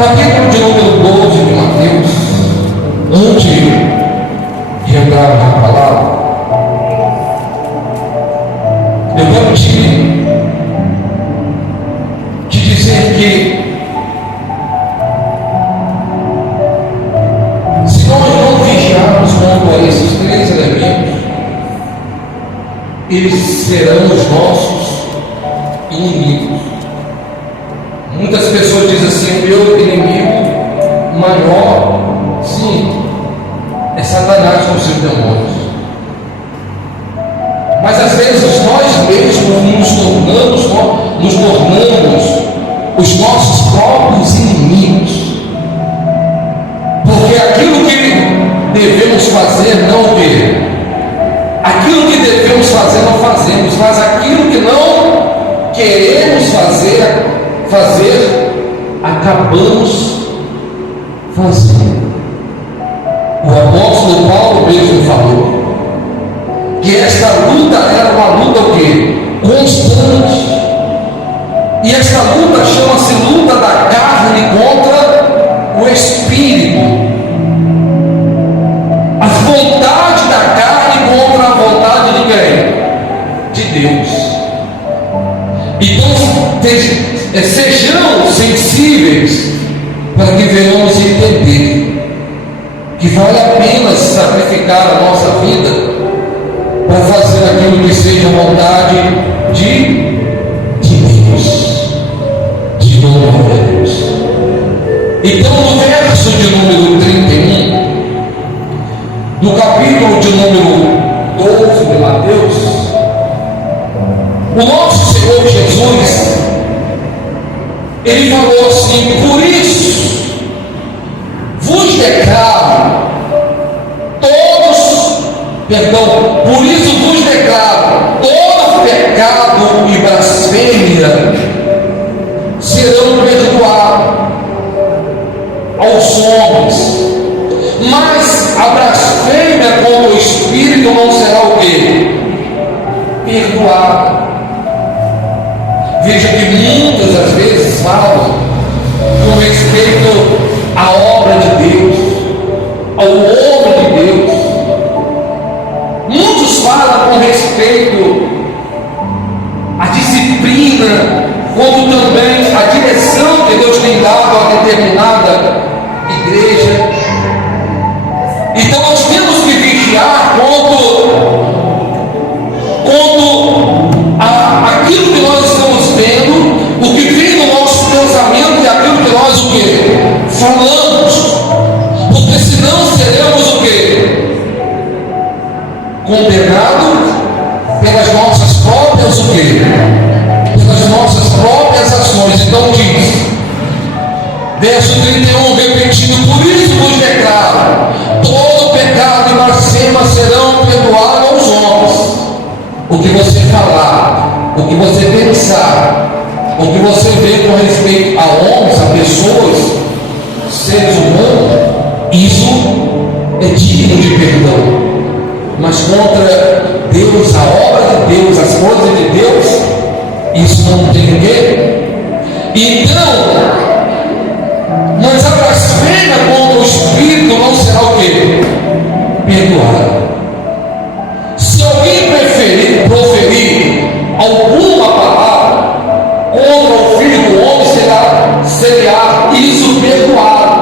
Capítulo de número 12 de Mateus. Antes de entrar na palavra, eu quero te dizer que se nós não vigiarmos quanto a esses três elementos, eles serão os nossos inimigos. Muitas pessoas dizem assim: o meu inimigo maior, sim, é Satanás com seus demônios. Mas às vezes nós mesmos nos tornamos os nossos próprios inimigos, porque aquilo que devemos fazer não vê, aquilo que devemos fazer não fazemos, mas aquilo que não queremos fazer acabamos fazendo. O apóstolo Paulo mesmo falou que esta luta era uma luta o quê? Constante. E esta luta chama-se luta da carne contra o espírito. A vontade da carne contra a vontade de quem? De Deus. Então sejamos sensíveis para que venhamos entender que vale a pena sacrificar a nossa vida para fazer aquilo que seja a vontade de Deus, de louvar a Deus. Então, no verso de número 31, do capítulo de número 12 de Mateus, o nosso Senhor Jesus, ele falou assim: por isso vos declaro por isso vos declaro, todo pecado e blasfêmia serão perdoados aos homens, mas a blasfêmia contra o Espírito não será o quê? Perdoada. Veja que muitas das vezes falam com respeito à obra de Deus, ao homem de Deus. Muitos falam com respeito à disciplina, como também à direção que Deus tem dado a determinada igreja. Então nós temos que vigiar quanto aquilo que nós estamos vendo, o que vem no nosso pensamento e aquilo que nós o quê? Falamos, porque senão seremos o quê? Condenados pelas nossas próprias o quê? Pelas nossas próprias ações. Então diz, verso 31, repetindo: por isso vos declaro, todo pecado e blasfêmia serão perdoados aos homens. O que você falar, o que você pensar, o que você vê com respeito a homens, a pessoas, seres humanos, isso é digno de perdão. Mas contra Deus, a obra de Deus, as coisas de Deus, isso não tem o quê? Então, mas a blasfêmia contra o Espírito não será o quê? Perdoada. Se alguém proferir alguma palavra contra o Filho do Homem, será isso perdoado.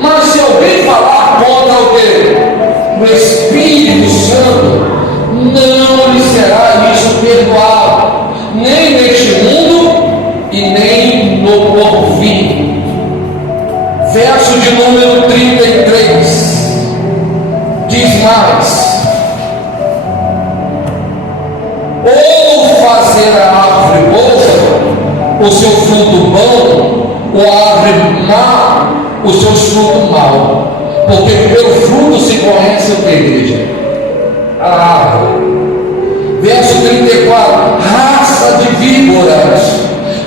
Mas se alguém falar contra o quê? O Espírito Santo, não lhe será isso perdoado, nem neste mundo e nem no porvir. Verso de número 33 diz mais: ou fazer a árvore boa o seu fruto bom, ou a árvore má os seus frutos maus, porque pelo fruto se conhece o que, igreja? A árvore. Verso 34: raça de víboras,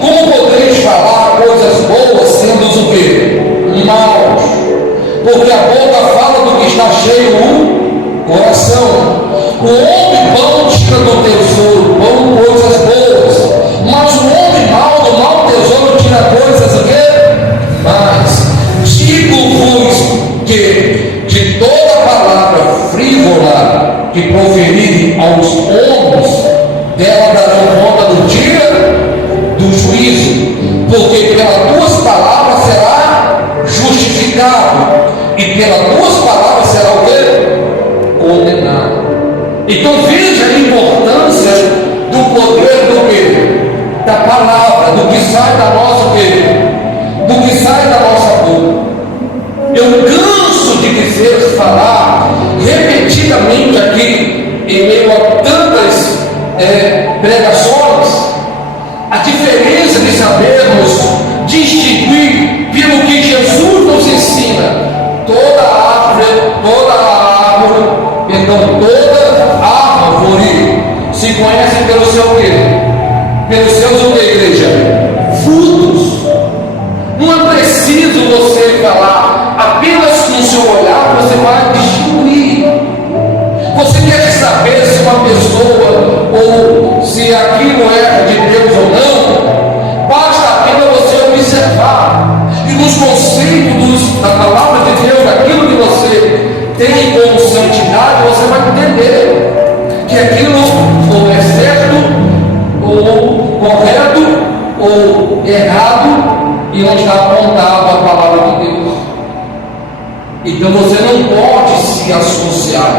como podereis falar coisas boas sendo o que? Maus? Porque a boca fala do que está cheio o coração. O homem bom tira do tesouro bom coisas boas, mas o homem mau do mau tesouro tira coisas o quê? Mas dela darão conta no dia do juízo, porque pelas tuas palavras será justificado, e pelas tuas palavras será o quê? Condenado. Então veja a importância do poder do quê? Da palavra, do que sai da nossa quê? Do que sai da nossa boca. Eu canso de dizer, falar repetidamente aqui, em meio a tantas pregações, a diferença de sabermos distinguir pelo que Jesus nos ensina. Toda árvore, se conhece pelo seu quê? Pelos seus o que, igreja? Frutos. Não é preciso você falar, apenas com o seu olhar você vai distinguir. Você quer saber se uma pessoa ou se aquilo é de Deus ou não? Basta apenas você observar. E nos conceitos da palavra de Deus, daquilo que você tem como santidade, você vai entender que aquilo ou é certo, ou correto, ou errado, e não está apontado a palavra de Deus. Então você não pode se associar,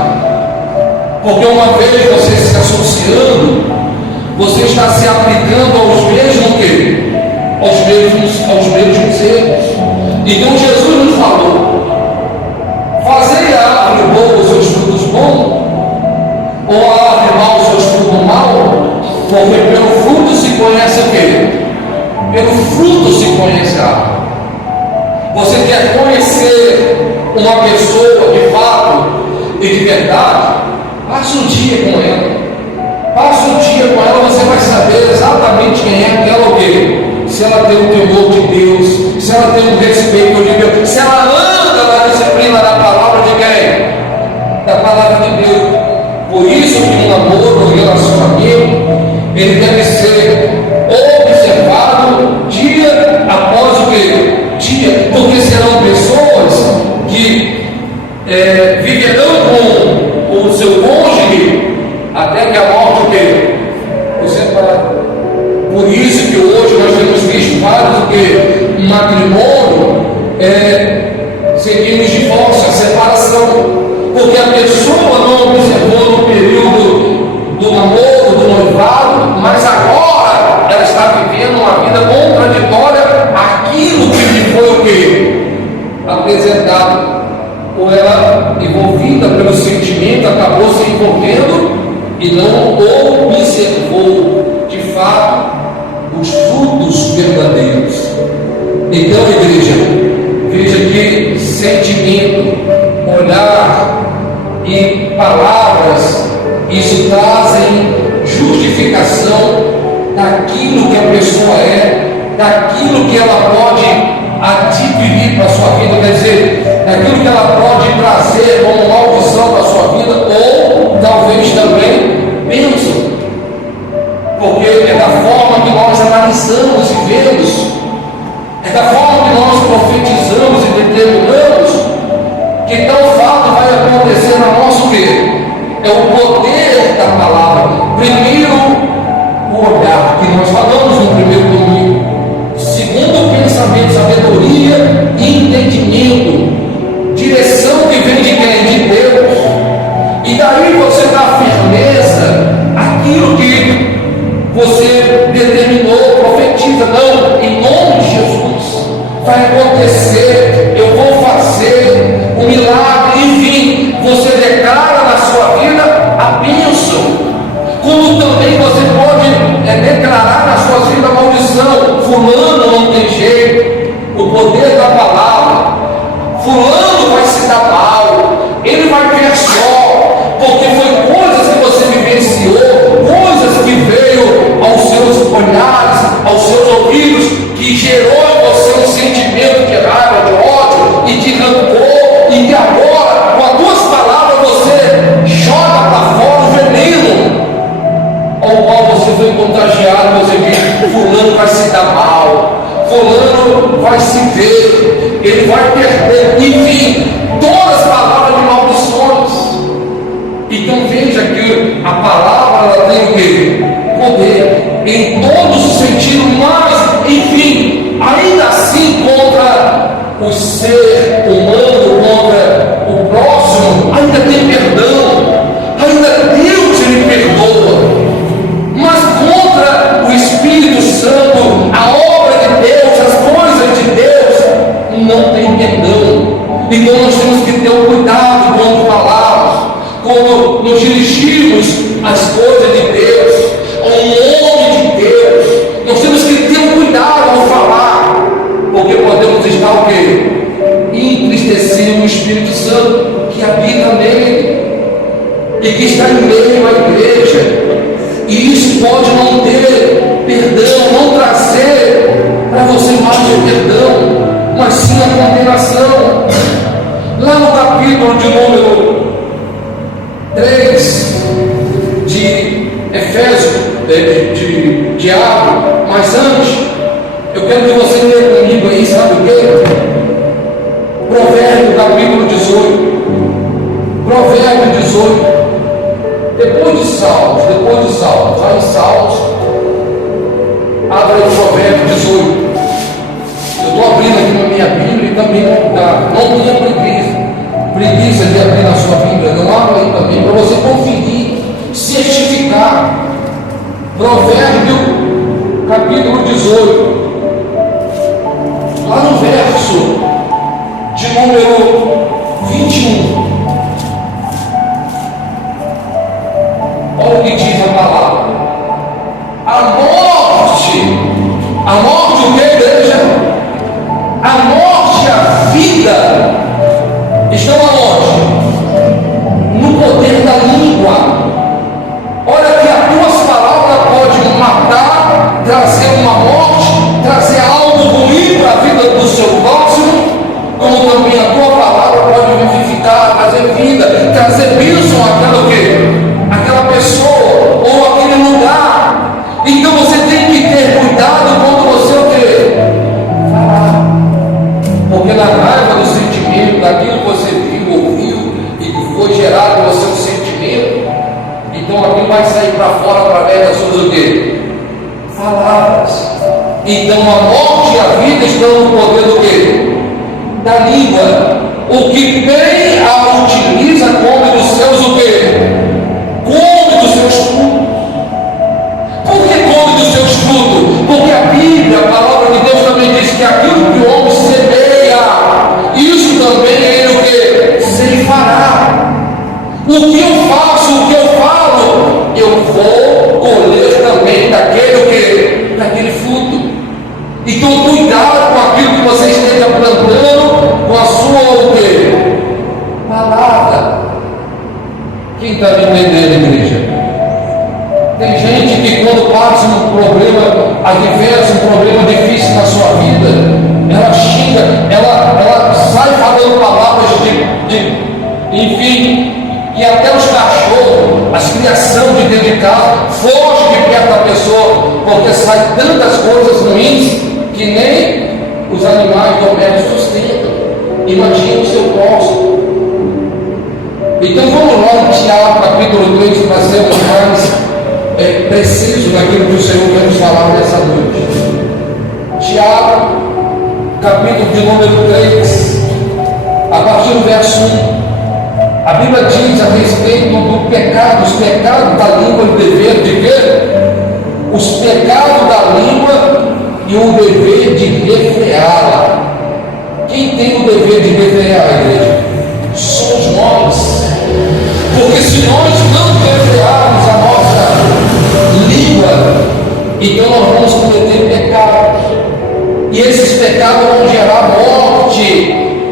porque uma vez você se associando, você está se aplicando aos mesmos que? Aos mesmos erros. Então Jesus nos falou: fazei a árvore boa os seus frutos bons, ou a árvore mal os seus frutos maus, porque pelo fruto se conhece o quê? Pelo fruto se conhece a árvore. Você quer conhecer uma pessoa de fato e de verdade? Passe um dia com ela. Passe um dia com ela, você vai saber exatamente quem é aquela o quê? Se ela tem o temor de Deus, se ela tem o respeito de Deus, se ela anda na disciplina da palavra de quem? Da palavra de Deus. Por isso que um namoro, um relacionamento, ele deve ser observado dia após o quê? Dia, porque serão pessoas que viverão com o seu cônjuge até que a morte o quê? O separado. Por isso que hoje nós temos visto vários que matrimônio seguimos divórcio, a separação, porque a pessoa não observou no período do namoro, do noivado, mas agora ela está vivendo uma vida contraditória àquilo que lhe foi o quê? Apresentado, ou ela, envolvida pelo sentimento, acabou se envolvendo e não observou de fato os frutos verdadeiros. Então, igreja, veja que sentimento, olhar e palavras, isso trazem justificação daquilo que a pessoa é, daquilo que ela pode adquirir para a sua vida, quer dizer, daquilo que ela pode trazer como maldição para a sua vida, ou talvez também bênção, porque é da forma que nós analisamos e vemos, é da forma que nós profetizamos e determinamos, que tal fato vai acontecer na nossa vida. É o poder da palavra. Primeiro, o olhar, que nós falamos no primeiro domingo. Segundo, o pensamento, sabedoria e entendimento. Direção que vem de quem? De Deus. E daí você dá firmeza àquilo que você determinou, profetiza. Não, em nome de Jesus, vai acontecer, eu vou fazer o milagre, enfim, você declara na sua vida a bênção, como também você pode declarar na sua vida a maldição. Fulano não tem jeito, o poder da palavra, fulano vai se dar mal, ele vai ver só, porque foi coisas que você vivenciou, coisas que veio aos seus olhares, aos seus ouvidos, que gerou em você um sentimento de raiva, de ódio e de rancor, e que agora, com as duas palavras, você joga para fora o veneno ao qual você foi contagiado. Você diz: fulano vai se dar mal, fulano vai se ver, ele vai perder, enfim, todas as palavras de maldições. Então veja que a palavra ela tem o quê? ser humano contra o próximo, ainda tem perdão, ainda Deus ele perdoa. Mas contra o Espírito Santo, a obra de Deus, as coisas de Deus, não tem perdão. Então nós temos que ter um cuidado quando falamos, quando nos dirigimos às coisas de Deus, ao nome de Deus. Nós temos que ter um cuidado ao falar, porque podemos estar o quê? Entristecendo o Espírito Santo que habita nele e que está em meio à igreja. E isso pode não ter perdão, não trazer para você mais o perdão, mas sim a condenação. Lá no capítulo de número 3 de Efésios, de Atos, mas antes, eu quero que você leia comigo aí, sabe o quê? Provérbio capítulo 18. Provérbio 18. Depois de Salmos, vai em Salmos, abre o Provérbio 18. Eu estou abrindo aqui na minha Bíblia e também não tenha preguiça de abrir na sua Bíblia, não abra aí também, para você conferir, certificar. Provérbio capítulo 18, lá no verso de número 21. Olha o que diz a palavra. A morte o que, igreja? A morte e a vida estão aonde? No poder da língua. Olha que as tuas palavras podem matar, trazer uma morte, trazer algo ruim para a vida do seu próximo, como também a tua palavra pode vivificar, trazer vida, trazer bênção àquela pessoa ou aquele lugar. Então você tem que ter cuidado quando você falar, porque na raiva do sentimento, daquilo que você viu, ouviu e que foi gerado no seu sentimento, então aquilo vai sair para fora através das suas palavras. Então a morte e a vida estão no poder do quê? Da língua. O que bem a utiliza come dos seus o quê? Come dos seus frutos. Por que come dos seus frutos? Porque a Bíblia, a palavra de Deus também diz que aquilo que o homem semeia, isso também ele o que? Ceifará. O que eu faço, o que eu falo, eu vou colher também daquele fruto. Então cuidado com aquilo que você esteja plantando, com a sua o quê? Palavra. Quem está me entendendo, igreja? Tem gente que quando passa um problema adverso, um problema difícil na sua vida, ela xinga, ela sai falando palavras enfim, e até os cachorros, as criações de dentro de casa, foge de perto da pessoa, porque sai tantas coisas ruins que nem os animais domésticos sustentam. Imagina o seu próximo. Então vamos lá em Tiago capítulo 3 para sermos mais precisos naquilo que o Senhor quer nos falar nessa noite. Tiago capítulo de número 3, a partir do verso 1. A Bíblia diz a respeito do pecado, os pecados da língua e o dever de quê? Os pecados da língua e o dever de refreá-la. Quem tem o dever de refrear a igreja? Somos nós. Porque se nós não refrearmos a nossa língua, então nós vamos cometer pecados. E esses pecados vão gerar morte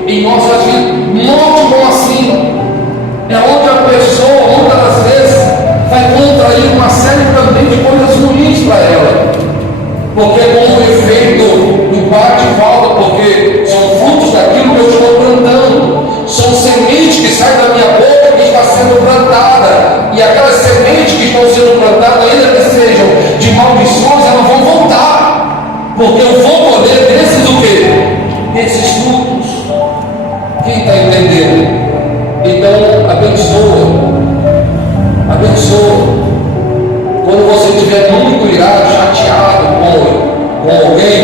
em nossas vidas. Morte como assim? É onde a pessoa, muitas das vezes, vai contrair uma série também de coisas ruins para ela. Porque como o efeito do bate e volta, porque são frutos daquilo que eu estou plantando. São sementes que saem da minha boca que está sendo plantada. E aquelas sementes que estão sendo plantadas, ainda que sejam de maldições, elas vão voltar. Porque eu vou colher desses o quê? Desses frutos. Quem está entendendo? Então, abençoa. Quando você estiver muito irado, chateado com alguém,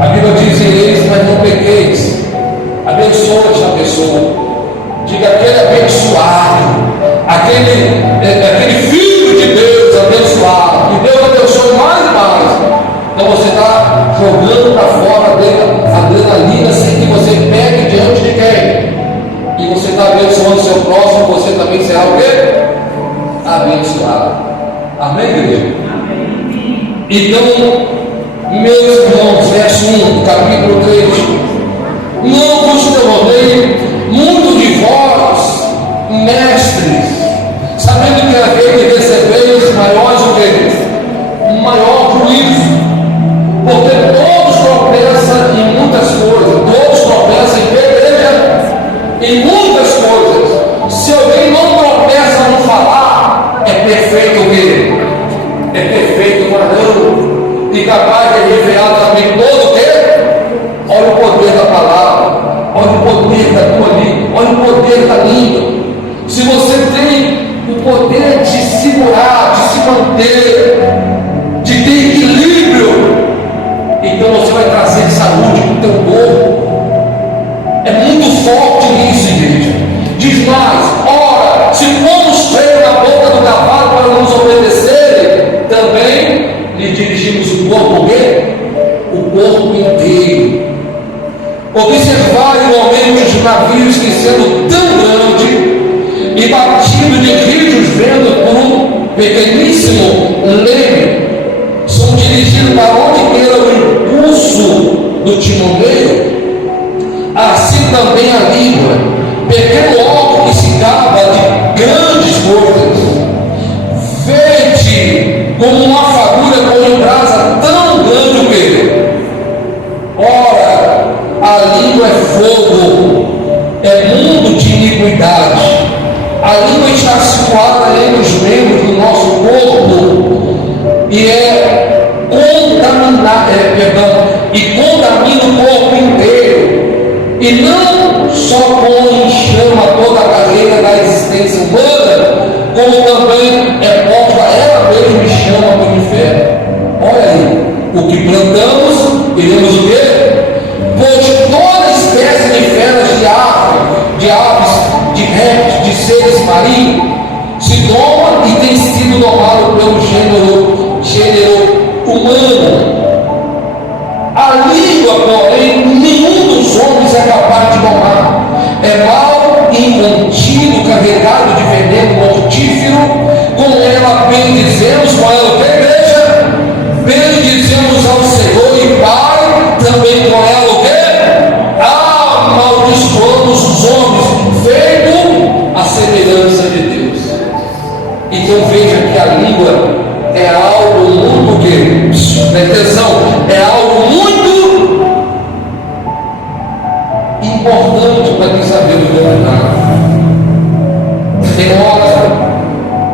a Bíblia diz: ireis, mas não pequeis. Abençoa esta pessoa. Diga aquele abençoado, aquele filho de Deus abençoado, que Deus abençoe mais e mais. Então você está jogando para fora a adrenalina sem que você pegue diante de quem? E você está abençoando o seu próximo, você também será o quê? Abençoado. Amém, igreja? Amém. Então, meus irmãos, verso 1, capítulo 3: não vos demorei muito de vós, mestres, sabendo que aquele que recebeis maiores o que? Maior juízo, porque todos tropeçam em muitas coisas, todos tropeçam em igreja, em muitas coisas. Se alguém não tropeça no falar, é perfeito o quê? É perfeito o varão, e capaz de revelar também todo o quê? Olha o poder da palavra, olha o poder da tua língua, olha o poder da língua. Se você tem o poder de segurar, de se manter, de ter equilíbrio, então você vai trazer saúde para o teu corpo. É muito forte isso, igreja. Diz mais: ora, se pomos freio na boca do cavalo para nos obedecerem, também lhe dirigimos o corpo, o quê? O corpo inteiro. Observai igualmente os navios que, sendo tão grande e batido de rígidos vento por um pequeníssimo leme, são dirigidos para onde queira o impulso do timoneiro. Assim também a língua, pequeno órgão que se gaba de grandes coisas, vede como uma fagulha com brasa tão grande o que? Ora, a língua é fogo, é mundo de iniquidade. A língua está situada entre os membros do nosso corpo e contamina o corpo inteiro. E não só põe em chama toda a carreira da existência humana, como também é posta ela mesma em chama para o inferno. Olha aí, o que plantamos, iremos o quê? Pois toda espécie de feras, de aves, de répteis, de seres marinhos, se doma e tem sido domado pelo gênero humano. A língua, porém, nenhum dos homens é capaz de domar. É mal incontido, carregado de veneno mortífero. Com ela bendizemos, com ela o que, igreja? Bendizemos ao Senhor e Pai, também com ela o que? Amaldiçoamos os homens, feito a semelhança de Deus. Então veja que a língua é algo muito que, presta atenção, é algo muito importante para quem sabemos dominar. Tem hora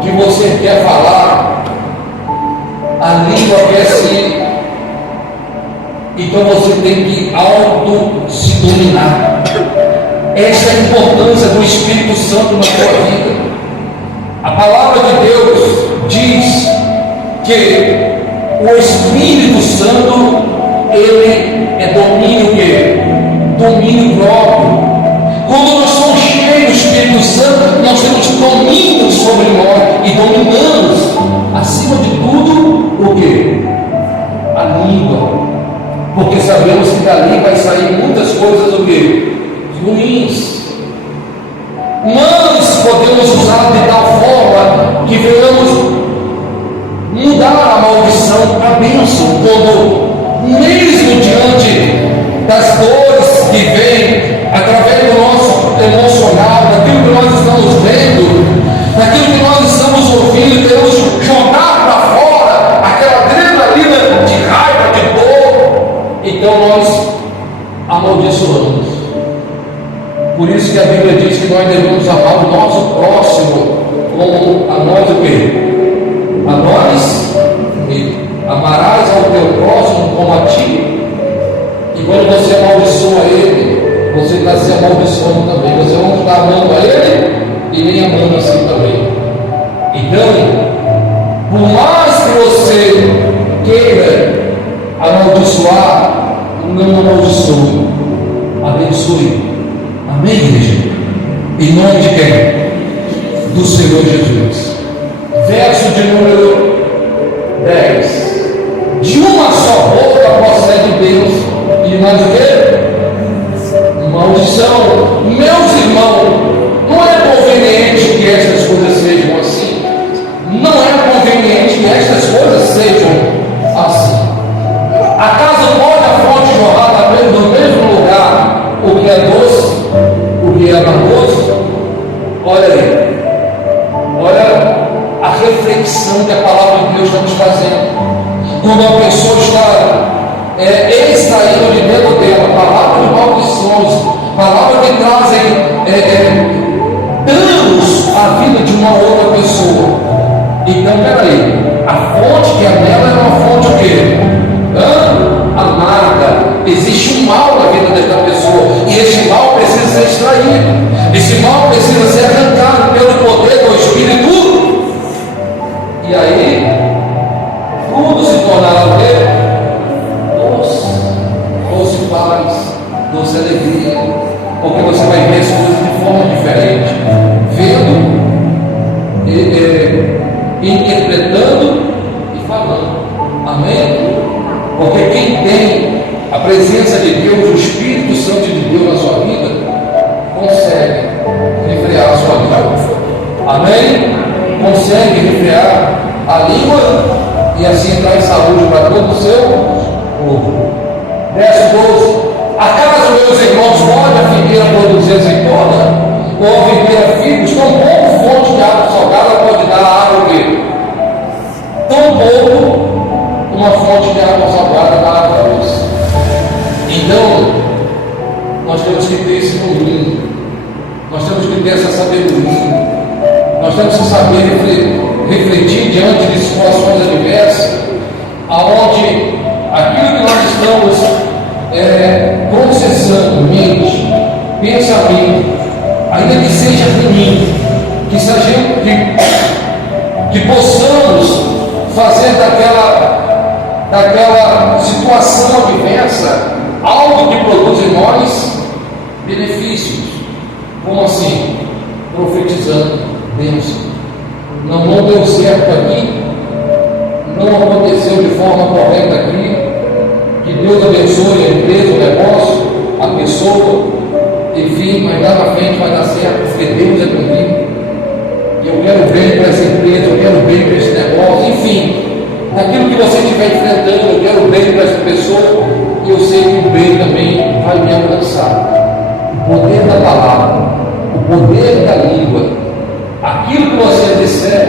que você quer falar, a língua quer se, então você tem que se dominar. Essa é a importância do Espírito Santo na sua vida. A palavra de Deus diz que o Espírito Santo, ele é domínio que? Domínio próprio. Quando nós somos cheios do Espírito Santo, nós temos domínio sobre nós e dominamos, acima de tudo, o que? A língua. Porque sabemos que dali vai sair muitas coisas o que? Ruins. Mas podemos usar de tal forma que venhamos mudar a maldição para a bênção, quando mesmo diante das dores que vêm através do nosso emocional, daquilo que nós estamos vendo, daquilo que nós estamos ouvindo, queremos jogar para fora aquela adrenalina de raiva, de dor, então nós amaldiçoamos. Por isso que a Bíblia diz que nós devemos amar o nosso próximo como a nós o quê? A nós mesmos. Amarás ao teu próximo como a ti. E quando você amaldiçoa ele, você está se amaldiçoando também. Você não está amando a ele e nem amando assim também. Então, por mais que você queira amaldiçoar, não amaldiçoe, abençoe. pessoa está extraindo de dentro dela palavras maldiçosas, palavras que trazem danos à vida de uma outra pessoa. Então, peraí, a fonte que é nela é uma fonte o quê? Amarga. Existe um mal na vida dessa pessoa, e esse mal precisa ser extraído, esse mal precisa ser arrancado pelo poder do Espírito, e aí tudo se tornará doce paz, doce alegria, porque você vai ver as coisas de forma diferente, vendo, interpretando e falando. Amém? Porque quem tem a presença de Deus, o Espírito Santo de Deus na sua vida, consegue refrear a sua língua. Amém? Consegue refrear a língua e assim traz saúde para todo o seu povo. Verso 12: acaso, meus irmãos, pode a figueira produzir azeitona? Ou a figueira figos? Tão pouco fonte de água salgada pode dar água o quê? Tão pouco uma fonte de água salgada dá água doce. Então, nós temos que ter esse domínio, nós temos que ter essa sabedoria, nós temos que saber refletir diante de situações adversas, aonde aquilo que nós estamos processando, mente, pensamento, ainda que seja ruim, que possamos fazer daquela situação adversa algo que produz em nós benefícios. Como assim? Profetizando bênção. Não deu certo aqui, não aconteceu de forma correta aqui, que Deus abençoe a empresa, o negócio, a pessoa, enfim, mas lá na frente vai dar certo, porque Deus é comigo, e eu quero bem para essa empresa, eu quero bem para esse negócio, enfim, naquilo que você estiver enfrentando, eu quero bem para essa pessoa, e eu sei que o bem também vai me alcançar. O poder da palavra, o poder da língua, aquilo que você disser,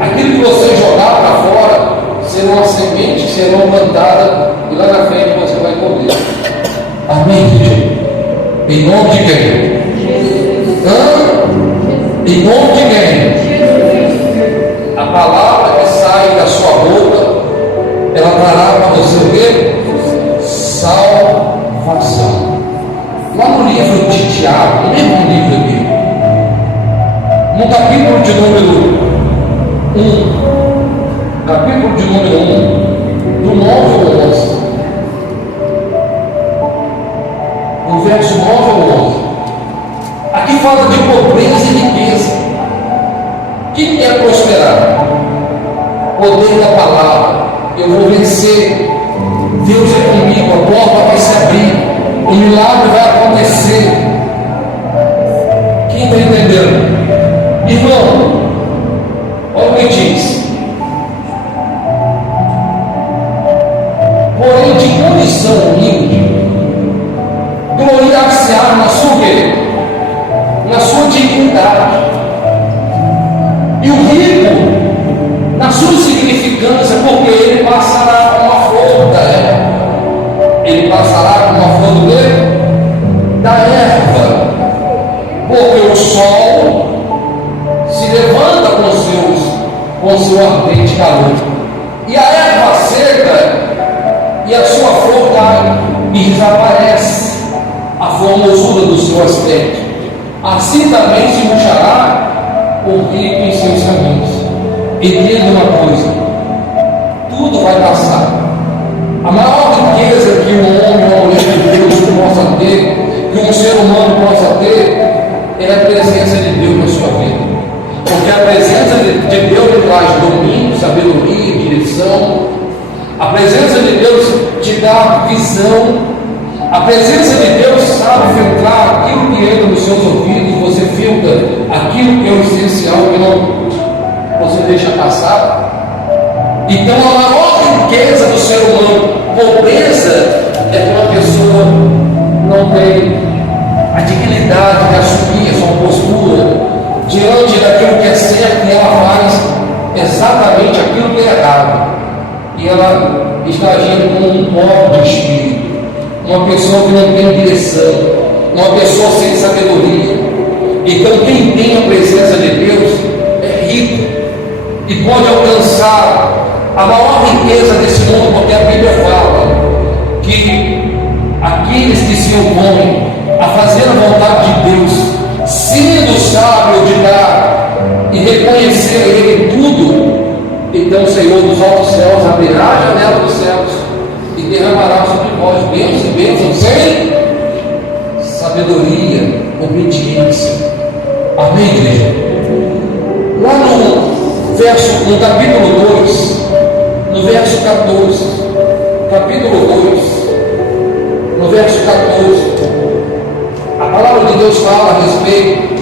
aquilo que você jogar para fora, serão as sementes que serão plantadas, e lá na frente você vai colher. Amém, gente? Em nome de quem? Em nome de quem? A palavra que sai da sua boca, ela trará para você o quê? Salvação. Lá no livro de Tiago, no mesmo livro aqui, no capítulo de número 1, capítulo de número 1, do 9 ao 11, no verso 9 ao 11, aqui fala de pobreza e riqueza. Quem quer prosperar? Poder da palavra. Eu vou vencer. Deus é comigo, a porta vai se abrir, o milagre vai acontecer. Quem está entendendo? Irmão, olha o que diz: porém, de condição humilde, gloriar-se-á na sua quê? Na sua dignidade. E o rico, na sua insignificância, porque ele passará como a flor da erva. Ele passará como a flor do quê? Da erva. Porque o sol se levanta com seu ardente calor, e a erva seca, e a sua flor cai, e desaparece a formosura do seu aspecto. Assim também se murchará o rico em seus caminhos. Entenda uma coisa: tudo vai passar. A maior riqueza que um homem ou uma mulher de Deus possa ter, que um ser humano possa ter, é a presença de Deus na sua vida. Porque a presença de Deus lhe traz domínio, sabedoria, direção. A presença de Deus te dá visão. A presença de Deus sabe filtrar aquilo que entra nos seus ouvidos. Você filtra aquilo que é o essencial, que não você deixa passar. Então a maior riqueza do ser humano, pobreza, é que uma pessoa não tem a dignidade de assumir a sua postura diante daquilo que é certo, e ela faz exatamente aquilo que é errado, e está agindo como um pobre de espírito, uma pessoa que não tem direção, uma pessoa sem sabedoria. Então quem tem a presença de Deus é rico e pode alcançar a maior riqueza desse mundo, porque a Bíblia fala que aqueles que se opõem a fazer a vontade de Deus, sendo sábio de dar e reconhecer a Ele tudo, então o Senhor dos altos céus abrirá a janela dos céus e derramará sobre vós bênçãos e bênçãos sem sabedoria, obediência. Amém, igreja? Lá no capítulo 2, no verso 14, capítulo 2, no verso 14, a palavra de Deus fala a respeito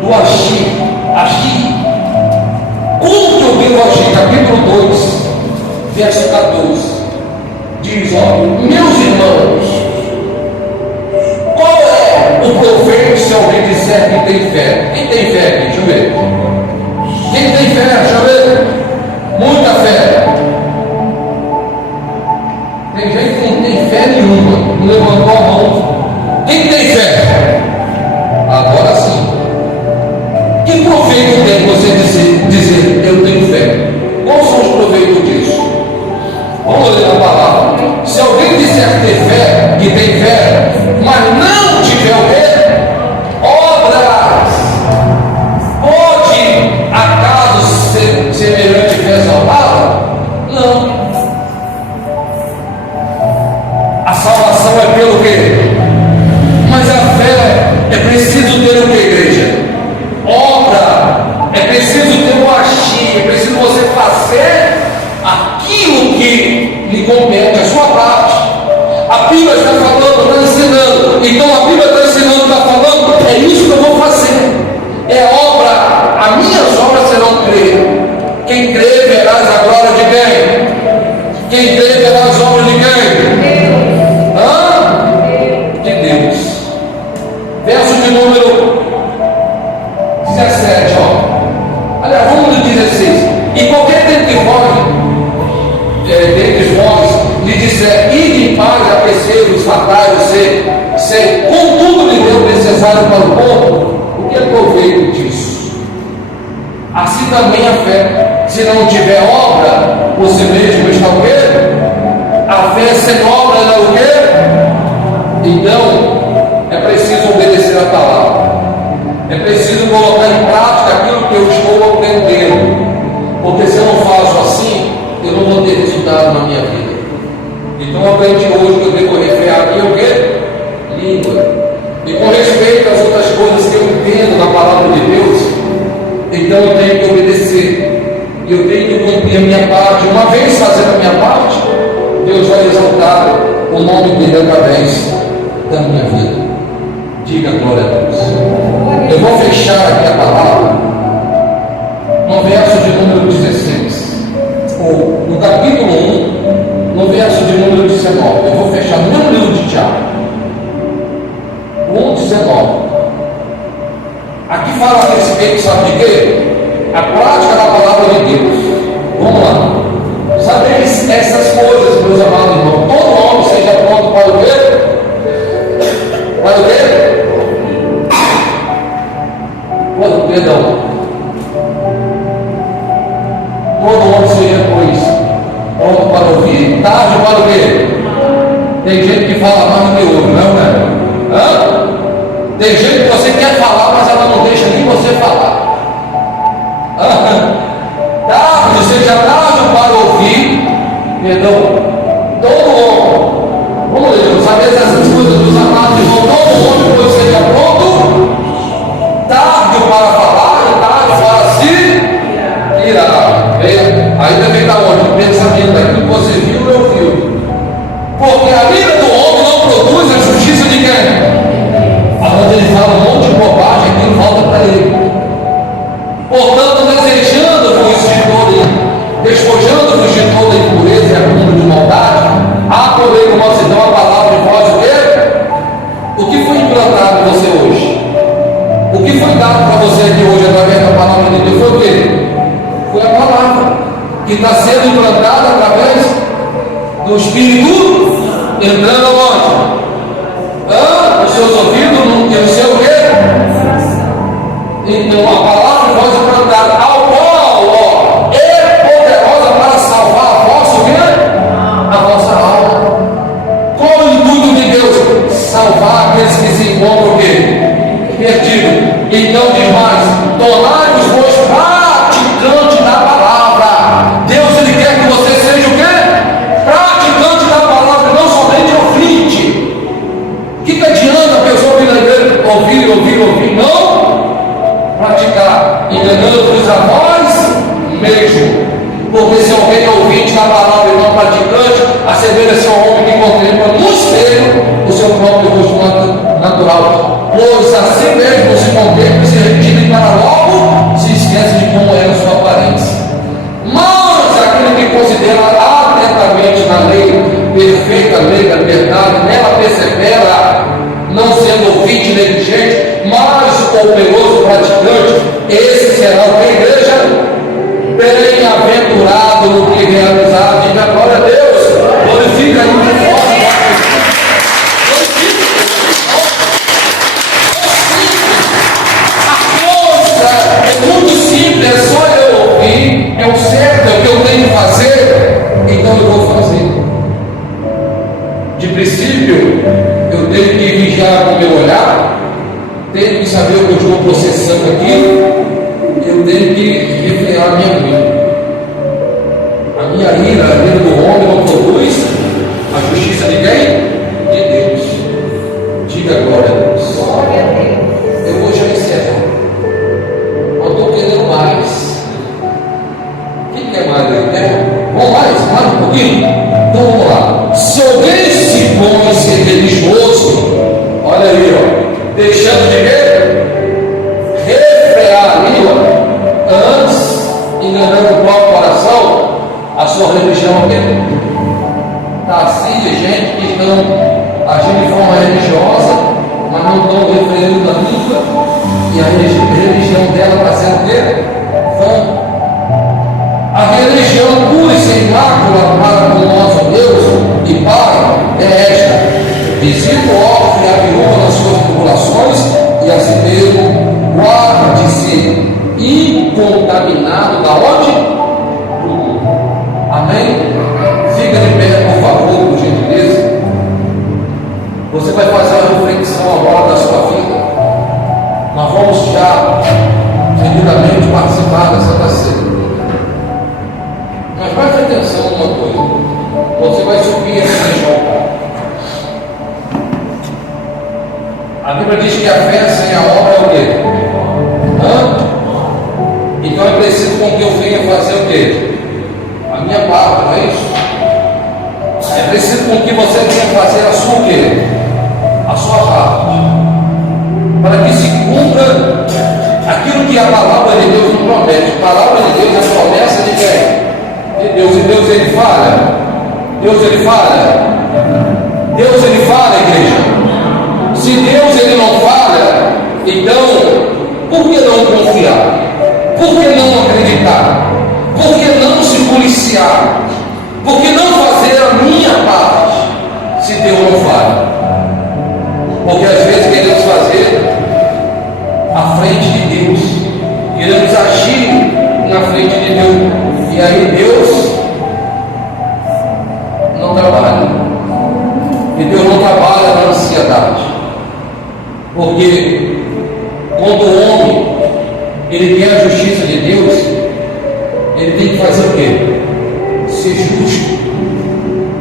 do agir. Como que eu devo agir? Capítulo 2, verso 14, diz: ó, meus irmãos, qual é o proveito se alguém disser que tem fé? Quem tem fé aqui? Deixa eu ver. Quem tem fé? Deixa eu ver. Muita fé. Tem gente que não tem fé nenhuma, não levantou a mão. Quem tem fé? Agora sim. Que proveito tem você dizer eu tenho fé? Quais são os proveitos disso? Vamos ler a palavra. Se alguém disser que tem fé, mas não tiver o quê? Obras, pode acaso ser semelhante fé salvada? Não. A salvação é pelo quê? Mas a fé é preciso ter o que, igreja? Obra. É preciso ter o agir. É preciso você fazer aquilo que lhe compete, a sua parte. A Bíblia está falando, está ensinando. Então a Bíblia está ensinando, está falando, é isso que eu vou fazer. É obra. As minhas obras serão crer. Quem crê verás a glória de quem? Quem crê verá as obras de quem? De Deus. Verso de número 17, ó. Aliás, vamos no 16. E qualquer dentre vós lhe disser, ide em paz, aquecer-vos, matai-vos, ser contudo lhe deu necessário para o povo, o que é proveito disso? Assim também a fé, se não tiver obra, você mesmo está o quê? A fé sem obra é o quê? Então, é preciso obedecer a palavra. É preciso colocar em prática aquilo que eu estou aprendendo. Porque se eu não faço assim, eu não vou ter resultado na minha vida. Então eu aprendi hoje que eu devo refrear aqui o quê? Língua. E com respeito às outras coisas que eu entendo na palavra de Deus, então eu tenho que obedecer. Eu tenho que cumprir a minha parte. Uma vez fazendo a minha parte, Deus vai exaltar o nome dele através da minha vida. Diga glória a Deus. Eu vou fechar aqui a palavra no verso de número 16, ou no capítulo 1, no verso de número 19. Eu vou fechar no mesmo livro de Tiago, 1:19. Aqui fala a respeito, sabe de quê? A prática da palavra de Deus. Vamos lá. Sabeis essas coisas, meus amados irmãos. Todo homem seja pronto para o quê? Para o quê? Perdão. Todo homem seja, pois, pronto para ouvir, tarde para o quê? Tem gente que fala mais do que ouve, não é? Tem gente que você quer falar, mas ela não deixa nem você falar. Tarde, seja tarde para ouvir, perdão, todo homem. Vamos ler, saber essas coisas dos amados irmãos. Todo homem, pois, seja pronto, tarde para falar e tarde para se irar. Aí também está onde? O pensamento daquilo que você viu ou ouviu. Porque a vida do homem não produz a justiça de quem? Aonde ele fala um monte de bobagem, aquilo volta para ele. Portanto, despojando-vos de toda impureza e acúmulo de maldade, há porém com mansidão a palavra de vós o quê? O que foi implantado em você hoje? O que foi dado para você aqui hoje através da palavra de Deus foi o quê? Foi a palavra que está sendo implantada através do Espírito entrando aonde? Nos seus ouvidos, no seu quê? Então a palavra de voz implantada ao qual é poderosa para salvar a vossa quê? A vossa alma. Qual o intuito de Deus? Salvar aqueles que se encontram o quê? Perdidos. Então diz mais: tornai-vos praticantes da palavra. Deus, Ele quer que você seja o quê? Praticante da palavra, não somente ouvinte. O que adianta a pessoa vir na igreja? Ouvir, não praticar, enganando-vos a nós mesmo. Porque se alguém é ouvinte da palavra e não praticante, assemelha-se ao homem que contempla no espelho o seu próprio rosto natural. Pois assim mesmo se contempla e se retira e para logo se esquece de como era a sua aparência. Mas aquele que considera atentamente na lei, perfeita lei da verdade, nela persevera, não sendo ouvinte negligente, mas operoso praticante, esse será o que a igreja? Bem-aventurado no que realizar. Diga glória a Deus. Glorifica aí de forte. A coisa é muito simples, é só eu ouvir, é o certo, é o que eu tenho que fazer, então eu vou fazer. De princípio, eu tenho que vigiar com o meu olhar, tenho que saber o que eu estou processando aqui. Eu tenho que refrear a minha ira. A minha ira, a ira do homem não produz a justiça de quem? De Deus. Diga glória a Deus. Eu vou já encerrar. Eu estou querendo mais. O que é mais? Vamos mais um pouquinho? Então vamos lá. Se alguém se põe a ser religioso, olha aí, ó, deixando de quê? Refrear a língua. Antes, enganando o próprio coração, a sua religião está assim de gente que estão agindo de forma religiosa, mas não estão refreando a língua, e a religião dela está sendo o quê? Vã. A religião pura e sem mácula para com o nosso Deus e Pai é esta: visita o órfão e a viúva nas suas tribulações, e a si mesmo guarde-se incontaminado da onde? Do mundo. Amém? Fica de pé, por favor, por gentileza. Você vai fazer uma reflexão agora da sua vida. Nós vamos já devidamente participar da Santa Ceia. Mas preste atenção numa coisa. Você vai subir esse altar. A Bíblia diz que a fé sem a obra é o quê? Então é preciso com que eu venha fazer o quê? A minha parte, não é isso? É preciso com que você venha fazer a sua o quê? A sua parte. Para que se cumpra aquilo que a palavra de Deus nos promete. A palavra de Deus é a promessa de quem? De Deus. E Deus ele fala. Deus ele fala. Deus ele fala, igreja. Se Deus ele não fala, então por que não confiar? Por que não acreditar? Por que não se policiar? Por que não fazer a minha parte se Deus não fala? Porque às vezes queremos fazer à frente de Deus, queremos agir na frente de Deus, e aí Deus não trabalha. E Deus não trabalha na ansiedade. Porque quando o homem ele quer a justiça de Deus, ele tem que fazer o quê? Ser justo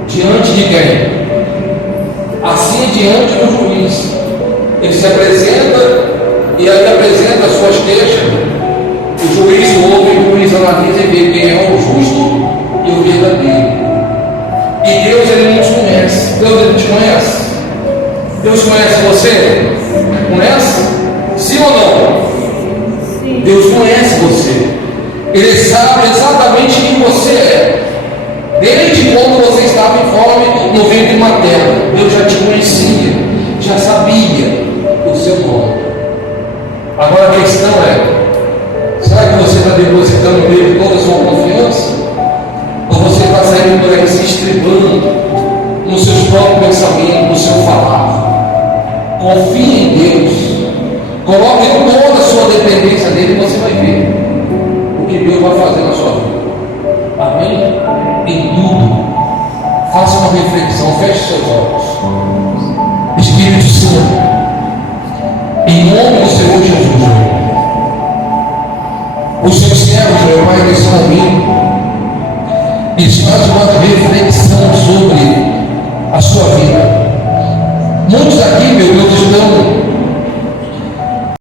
diante de quem? Assim diante do juiz. Ele se apresenta e aí apresenta as suas queixas. O juiz ouve, o juiz analisa e vê quem é o justo e o verdadeiro. E Deus ele nos conhece. Deus ele te conhece. Deus conhece você? Conhece? Sim ou não? Deus conhece você. Ele sabe exatamente quem você é. Desde quando você estava informe no ventre materno, Deus já te conhecia, já sabia o seu nome. Agora a questão é: será que você está depositando nele toda a sua confiança? Ou você está saindo por aí se estribando próprios pensamentos, no seu falar. Confie em Deus. Coloque toda a sua dependência nele e você vai ver o que Deus vai fazer na sua vida. Amém? Em tudo. Faça uma reflexão, feche seus olhos. Espírito Santo, em nome do Senhor Jesus, os seus servos, meu Pai, nesse momento, eles fazem uma reflexão sobre a sua vida. Muitos aqui, meu Deus, estão